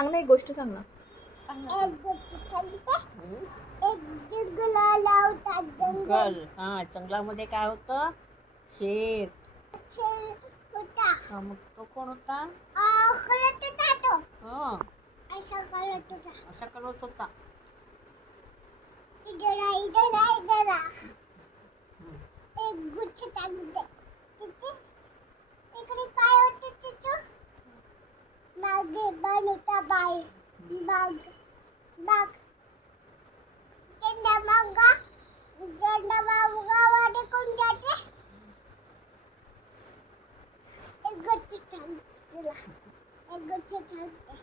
सांग ना, एक गोष्ट सांग ना. एक गोष्ट सांगते. एक जंगलाला होता जंगल. हा, जंगलामध्ये काय होतं? शेर होता. हा, मग तो कोण होता? कळत होता तो. हा, असा कळत होता. असा कळत होता. इधर इधर एक गोष्ट सांगते. तिथे इकडे काय होतं तिथं? मागे बनवता बाई बाग बाग झेंडा मागा कोण जाते? एक गोष्ट सांगते तुला. एक गोष्ट सांगते.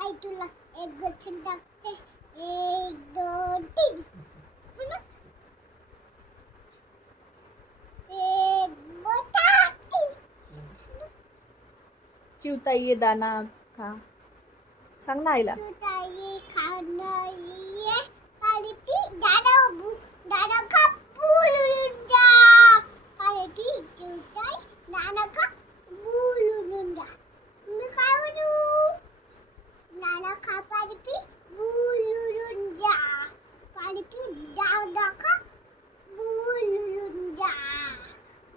आई तुला एक गोष्ट सांगते. 1 2 3 एक मोठा हत्ती. चिवताई ये दाना खा. सांग ना आईला. चिवताई खाणं ये पाणी पी. दाना खा बोलून जा. पाणी पी चिवताई दाना खा बोलून जा. मी काय म्हणू? दाना खा पाणी पी बोलून जा. पाणी पी दाना खा बोलून जा.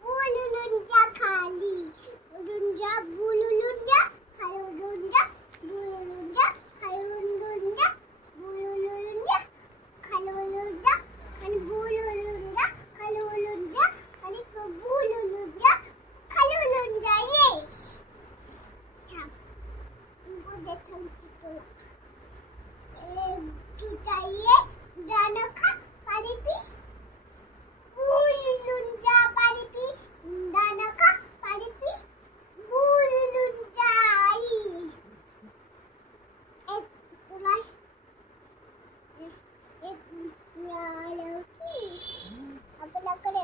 बोलून जा खाली उडून जा. बोलून जा खाली उडून जा. बोलून जा खाली उडून जा. बोलून जा खाली उडून जा. खाली बोलून जा खाली उडून जा. खाली बोलून जा खाली उडून जा. येस उद्या सांगते तुला. चिवताई दाना खा पाणी पी बोलून जा. पाणी पी दाना खा पाणी पी बोलून जा. एक तुला एक मिळालं की आपल्याकडे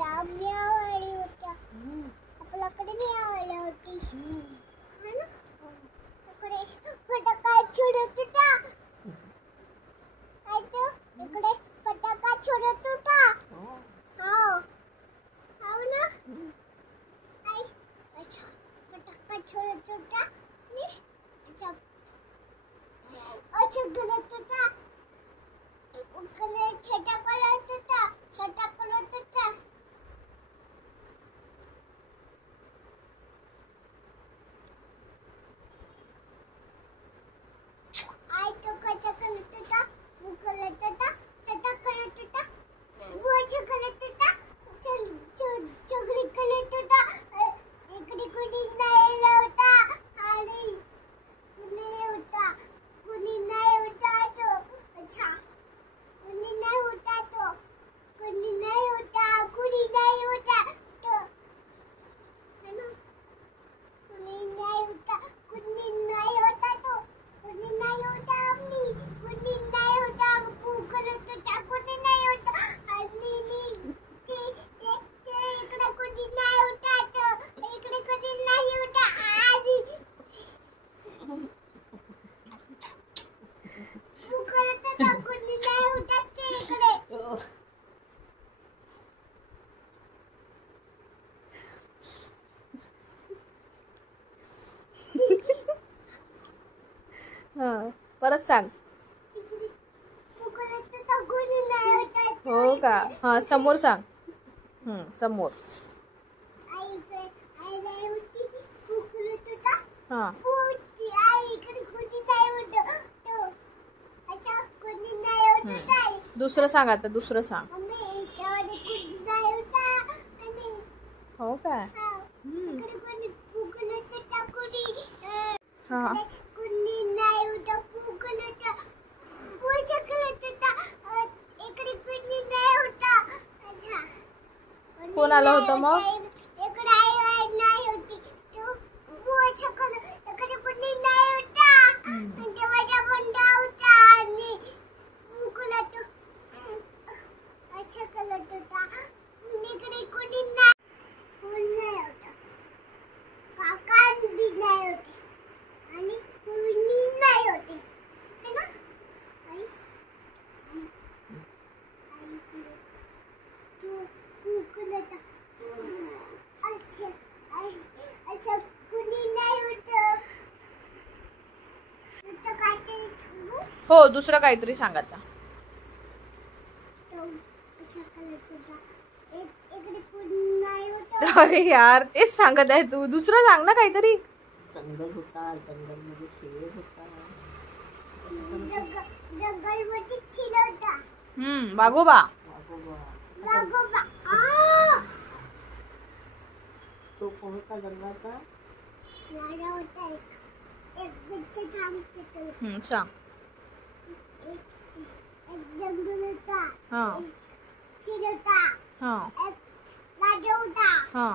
आंब्यावाडी होत्या. आपल्याकडे मिळाल्या होती. हा ना? इकडे फटाका छोडत होता. इकडे फटाका छोडत होता. हो ना? आई अच्छा फटाका छोडत होता. असं करत होता. छोटा करत होता. आई तो कसा करत होता. करत होता. छोटा करत होता. असं करत होता. सगळी करत होता. इकडे कुणी नाही होता. आणि कुणी नाही होता तो. अच्छा कुणी नाही होता तो. कुणी नाही होता तो. है ना? कुणी नाही होता तो. कुणी नाही होता आम्ही. कुणी नाही होता. करत होता. कुणी नाही होता. आणि इकडे कुणी नाही होता तो. इकडे कुणी नाही होता. आणि करत होता. कुणी नाही होता ते इकडे. हा, परत सांग. करत होता. कुणी नाही होता तो. हो का? हा, समोर सांग. समोर. आई नाही होती. करत होता. हा, आई इकडे कुणी नाही होतं तो. अच्छा कुणी नाही होतं आई. दुसरं सांग आता. दुसरं सांग. मम्मी याच्यामध्ये कुणी नाही होता. आणि हो काय? इकडे कुणी करत होता. हा, कुणी नाही होतं. करत होता. इकडे कुणी नाही होता. अच्छा कोण आलं होतं मग? इकडे आई नाही होती. तो इकडे कुणी नाही होता. माझा बंडा होता. आणि असं करत होता. इकडे कुणी नाही होता. काका बी नाही होते. आणि कुणी नाही होते. है ना? आई तू करत हो दुसरं काहीतरी सांग आता. तो अशा कलरचा इकडे कोण नाही होता. अरे यार तेच सांगत आहे तू. दुसरं सांग ना काहीतरी. जंगल होता, जंगलमध्ये शेर होता. जंगलमध्ये चिल होता. वाघोबा. वाघोबा. वाघोबा. तो कोण होता जंगलाचा? राजा होता एक बच्चे सांगते तुला. सांग. एक जंगल होता. हा एक चिल होता. हा एक राजा होता. हा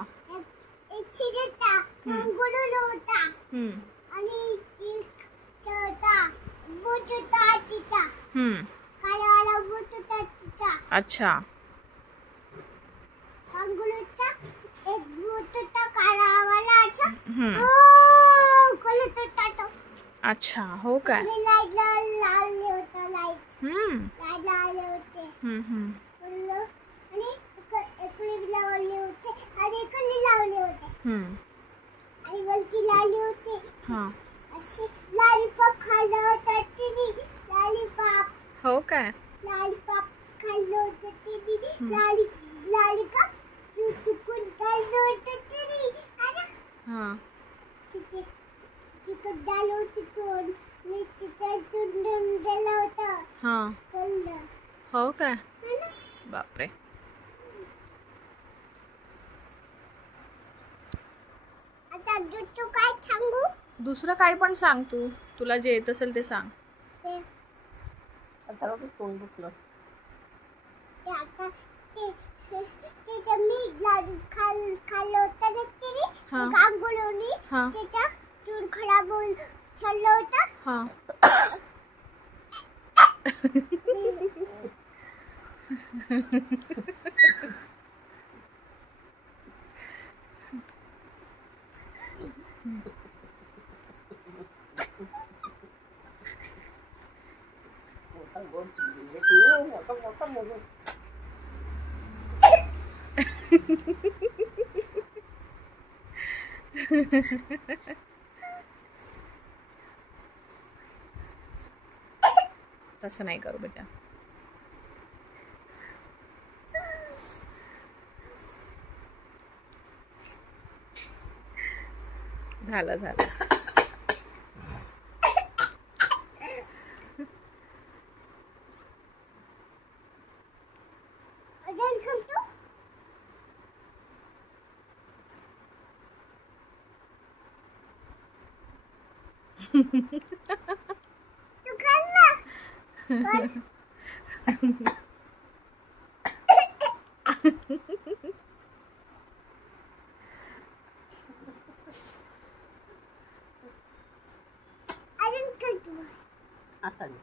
एक चिल होता. कंगुरू होता. आणि एक होता बोट होता चिचा. काळावाला बोट होता चिचा. अच्छा. कंगुरूचा एक बोट होता काळावाला असा. कलर होता तो. अच्छा हो काय. आणि लाईट लावले होता. लाईट हम्म लावले होते. हम्म बोललो आणि एक लावले होते आणि एक लावले होते हम्म आणि वरती लावले होते. हा अशी लॉलीपॉप खाल्लं होतं तिने. लॉलीपॉप हो काय. खाल्लं होतं तिने. लॉलीपॉप तुकून खाल्लं होतं तिने. हा तिथे चिकट झालं होतं तोंड. मी तिच्या चुंडून गेला होता. हा बोललं हो काय. बापरे. आता तू काय सांगू. दुसरं काही पण सांग तू. तुला जे येत असेल ते सांग. ते आता तोंड दुखलं. ते आता ते मी खाल्लं होतं ना तिने. हा. गांगुळोनी हा त्याच्या चून खराब होऊन चाललं होतं. हा मोठा गोड तू मोठा मोठा. तसं नाही करू बेटा. झालं झालं. अजून करतो. तू कर ना. कर. अजून कर तू. आता नाही.